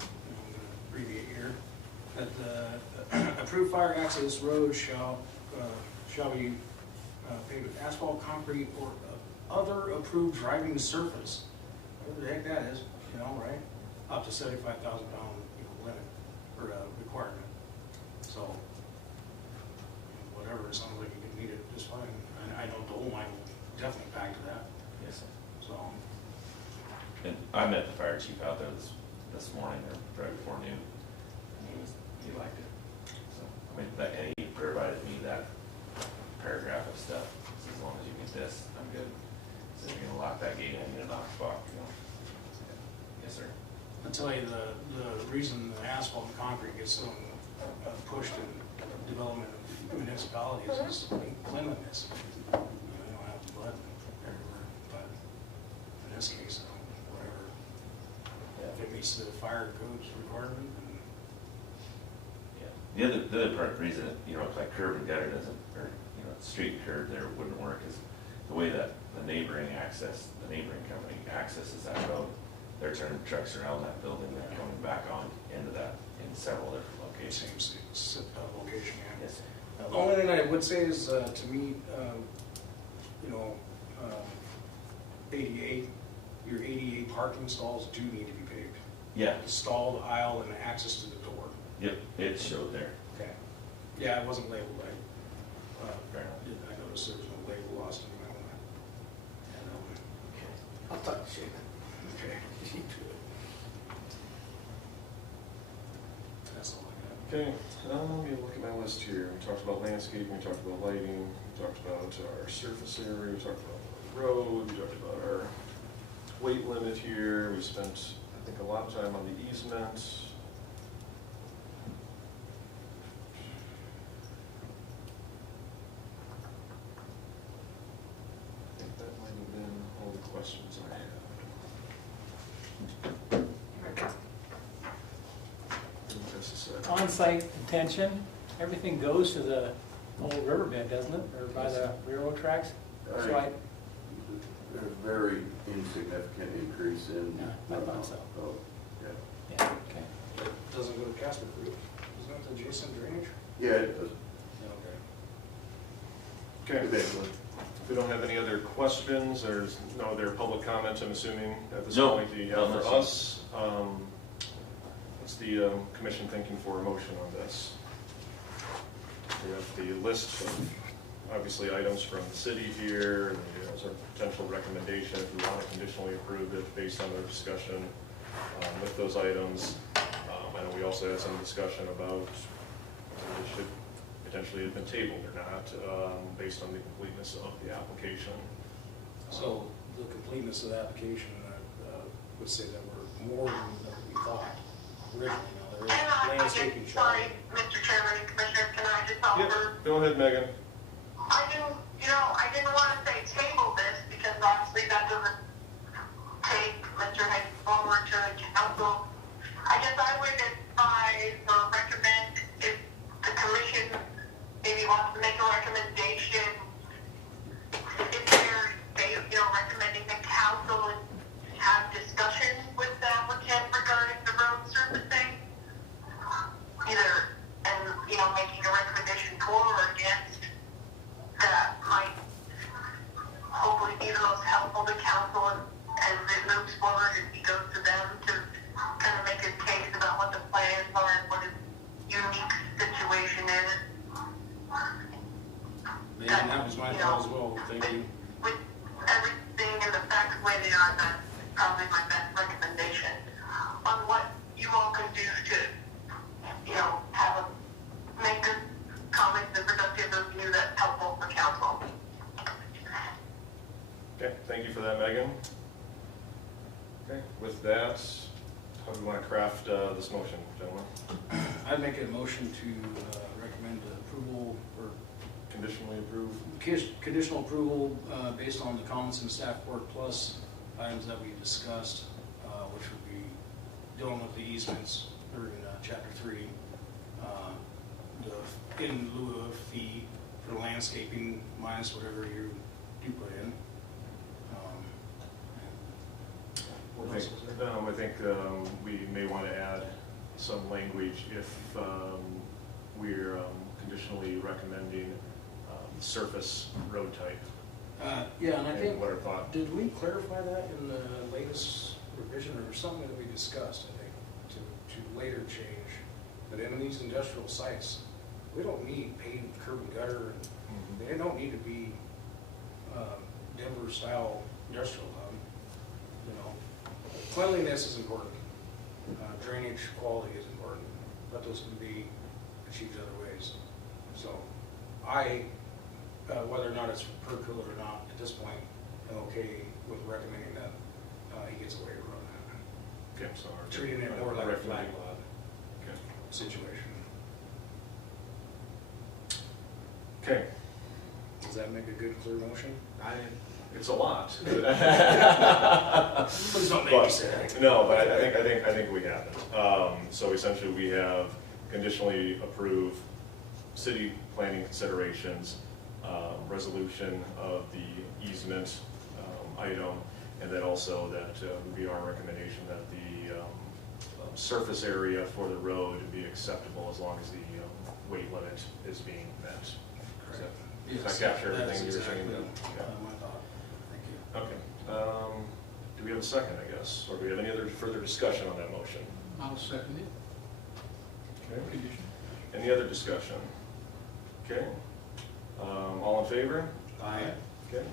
gonna abbreviate here, that the approved fire access road shall be paved with asphalt, concrete, or other approved driving surface. Whatever the heck that is, right? Up to 75,000 pound, limit, or requirement. So, whatever, it sounds like you can meet it just fine. I know Dolomite will definitely back to that, Yes, sir. so. And I met the fire chief out there this morning or right before noon, and he liked it. So, and he provided me that paragraph of stuff. As long as you get this, I'm good. spot, you know. Yes, sir. I'll tell you, the reason the asphalt and concrete gets so pushed in development of municipalities is cleanliness. You know, they don't have blood everywhere, but in this case, whatever. If it meets the fire codes requirement, then Yeah. The other part, reason, you know, like curb and gutter doesn't, or, you know, street curb there wouldn't work is the way that the neighboring company accesses that road. They're turning trucks around that building, they're coming back on into that in several different locations. same location, yeah. Yes. The only thing I would say is, to me, you know, ADA, your ADA parking stalls do need to be paved. Yeah, The stall, the aisle, and the access to the door. yep, it showed there. Okay. Yeah, it wasn't labeled, right? Fair enough. I noticed there was no label lost in my own. I'll talk to Shane. Okay. That's all I got. Okay, let me look at my list here. We talked about landscaping, we talked about lighting, we talked about our surface area, we talked about the road, we talked about our weight limit here. We spent, I think, a lot of time on the easement. I think that might have been all the questions I had. On-site detention, everything goes to the old riverbed, doesn't it, or by the railroad tracks? So I, A very insignificant increase in. Yeah, I thought so. Oh, yeah. yeah, okay. It doesn't go to Casper Creek. Isn't that the adjacent drainage? Yeah, it does. Okay. Okay. Eventually. If we don't have any other questions, there's no other public comment, I'm assuming, at this No. point. For us, what's the commission thinking for a motion on this? We have the list of, obviously, items from the city here, and there's a potential recommendation if we want to conditionally approve it based on our discussion with those items. I know we also had some discussion about whether it should potentially have been tabled or not, based on the completeness of the application. So the completeness of the application, would say that we're more than we thought originally. Now, there Can I, is landscaping sorry, showing. Mr. Chairman and Commissioner, can I just offer? Yep, go ahead, Megan. I didn't want to say table this because obviously that doesn't take Mr. Hayes forward to the council. I guess I would advise or recommend if the commission maybe wants to make a recommendation, if they're, recommending the council and have discussion with the applicant regarding the road surfacing, either, and, making a recommendation for or against, that might hopefully be the most helpful to council as it moves forward and he goes to them to kind of make his case about what the plans are and what his unique situation is. Yeah, that was my thought as well, thank you. With everything and the facts the way they are, that's probably my best recommendation on what you all can do to, make good comments and productive review that's helpful for council. Okay, thank you for that, Megan. Okay, with that, how do we want to craft this motion, gentlemen? I'd make a motion to recommend approval or Conditionally approve? conditional approval based on the comments in staff report plus items that we discussed, which would be dealing with the easements or in chapter 3, in lieu of fee for landscaping minus whatever you do put in. What else was there? I think we may want to add some language if we're conditionally recommending surface road type. Yeah, and I think, what our thought. did we clarify that in the latest revision or something that we discussed, I think, to later change, that in these industrial sites, we don't need paved curb and gutter, and they don't need to be Denver-style industrial hub. Cleanliness is important, drainage quality is important, but those can be achieved other ways. So whether or not it's per code or not, at this point, I'm okay with recommending that he gets a waiver on that. Okay, so. Treating it more like a flag lot Okay. situation. Okay, Does that make a good, clear motion? it's a lot. Please don't make me say that. No, but I think we have it. So essentially, we have conditionally approved city planning considerations, resolution of the easement item, and then also that would be our recommendation that the surface area for the road be acceptable as long as the weight limit is being met. Does that capture everything you were saying? Exactly, Yeah. my thought. Thank you. Okay. Do we have a second, I guess? Or do we have any other further discussion on that motion? I'll second it. Okay. Condition. Any other discussion? Okay. All in favor? Aye. Okay.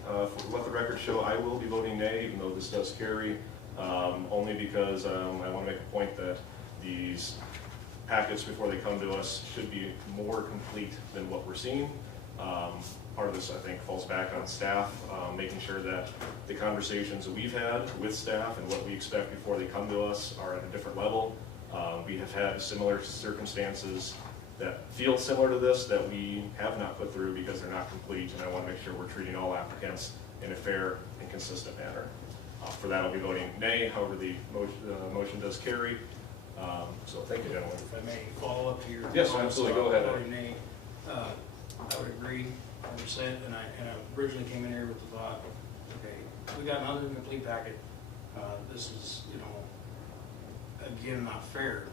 Let the record show, I will be voting nay, even though this does carry, only because I want to make a point that these packets before they come to us should be more complete than what we're seeing. Part of this, I think, falls back on staff, making sure that the conversations that we've had with staff and what we expect before they come to us are at a different level. We have had similar circumstances that feel similar to this that we have not put through because they're not complete, and I want to make sure we're treating all applicants in a fair and consistent manner. For that, I'll be voting nay, however the motion does carry. So thank you, gentlemen. If I may follow up to your. Yes, absolutely. Go ahead. Voting nay. I would agree 100%, and I originally came in here with the thought, okay, we got another incomplete packet. This is, again, not fair,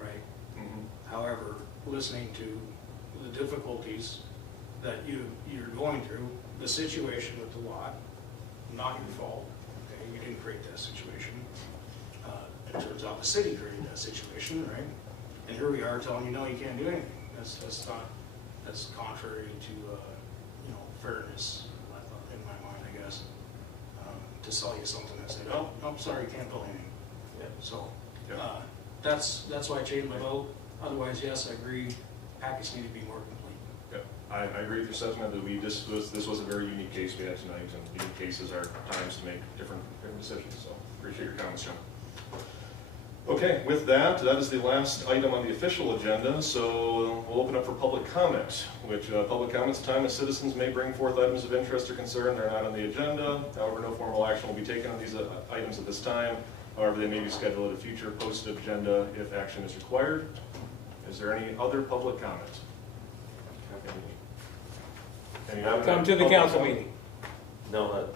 right? Mhm. However, listening to the difficulties that you're going through, the situation with the lot, not your fault, okay, you didn't create that situation. It turns out the city created that situation, right? And here we are telling you, no, you can't do anything. That's contrary to, fairness in my mind, I guess. To sell you something and say, oh, nope, sorry, you can't build anything. Yeah. So, Yeah. that's why I changed my vote. Otherwise, yes, I agree, packets need to be more complete. Yeah, I agree with your sentiment that this was a very unique case we had tonight, and unique cases are times to make different decisions, so appreciate your comments, John. Okay, with that is the last item on the official agenda, so we'll open up for public comment, which public comments time as citizens may bring forth items of interest or concern. They're not on the agenda. However, no formal action will be taken on these items at this time. However, they may be scheduled at a future posted agenda if action is required. Is there any other public comment? Any other Come to the public council comment? meeting. No,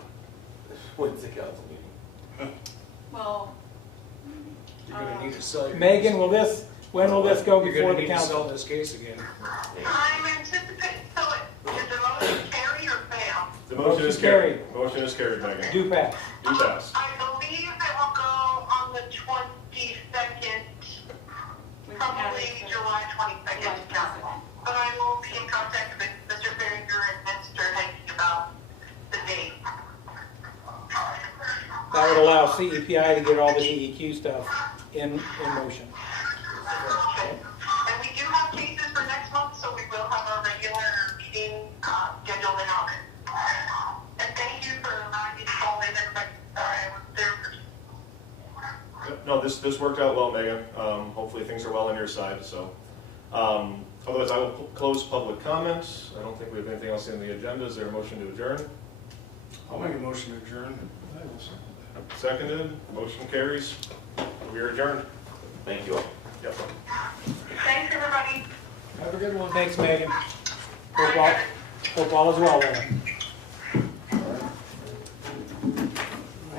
when's the council meeting? Well, You're gonna need to sell your. Megan, when will this go You're before gonna the need to sell council? this case again. I'm anticipating, so is the motion carry or fail? The motion is carried. Motion is carried, Megan. Do pass. Do pass. I believe it will go on the 22nd, probably July 22nd, council. But I will be in contact with Mr. Farringer and Mr. Hanky about the date. That would allow CEPI to get all the DEQ stuff in motion. And we do have cases for next month, so we will have our regular meeting scheduled in August. And thank you for allowing me to call in, everybody. Sorry, I was there for No, this worked out well, Megan. Hopefully things are well on your side, so. Otherwise, I will close public comment. I don't think we have anything else in the agenda. Is there a motion to adjourn? I'll make a motion to adjourn. I will second that. Seconded, motion carries. We are adjourned. Thank you all. Yep. Thanks, everybody. Have a good one. Thanks, Megan. Hope all is well there.